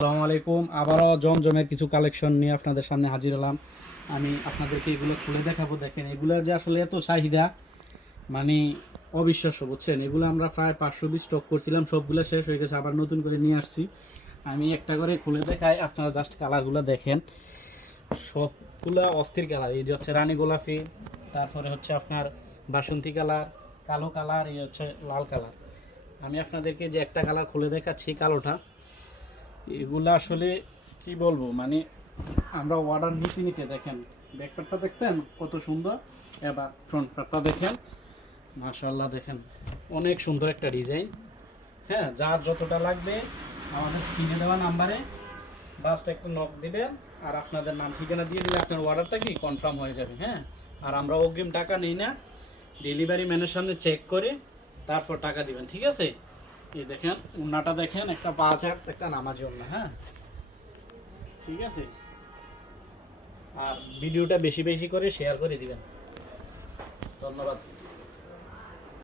আসসালামু আলাইকুম। আবারও জমজমের কিছু কালেকশন নিয়ে আপনাদের সামনে হাজির হলাম। আমি আপনাদেরকে এগুলো খুলে দেখাবো। দেখেন এগুলোর যে আসলে এত চাহিদা, মানে অবিশ্বাস্য, বুঝছেন। এগুলো আমরা প্রায় 500 পিস স্টক করছিলাম, সবগুলো শেষ হয়ে গেছে, আবার নতুন করে নিয়ে আসছি। আমি একটা করে খুলে দেখাই, আপনারা জাস্ট কালারগুলো দেখেন। সবগুলা অস্থির কালার। এই যে হচ্ছে রানী গোলাপি, তারপরে হচ্ছে আপনার বাসন্তী কালার, কালো কালার, এই হচ্ছে লাল কালার। আমি আপনাদেরকে যে একটা কালার খুলে দেখাচ্ছি, কালোটা। এগুলা আসলে কি বলবো, মানে আমরা অর্ডার নিতে নিতে দেখেন ব্যাকপ্যাকটা দেখছেন কত সুন্দর, এবার ফ্রন্ট প্যাকটা দেখেন, মাশাআল্লাহ দেখেন অনেক সুন্দর একটা ডিজাইন। হ্যাঁ, যার যতটা লাগবে আমাদের স্ক্রিনে দেওয়া নাম্বারে জাস্ট একটু নক দিবেন, আর আপনাদের নাম ঠিকানা দিয়ে দিলে আপনার অর্ডারটা কি কনফার্ম হয়ে যাবে। হ্যাঁ, আর আমরা অগ্রিম টাকা নিই না, ডেলিভারি ম্যানের সামনে চেক করে তারপর টাকা দিবেন, ঠিক আছে। এই দেখেন উন্নাটা দেখেন, একটা 5 হাত, একটা নামাজি ওন্না। হ্যাঁ, ঠিক আছে। আর ভিডিওটা বেশি বেশি করে শেয়ার করে দিবেন। ধন্যবাদ।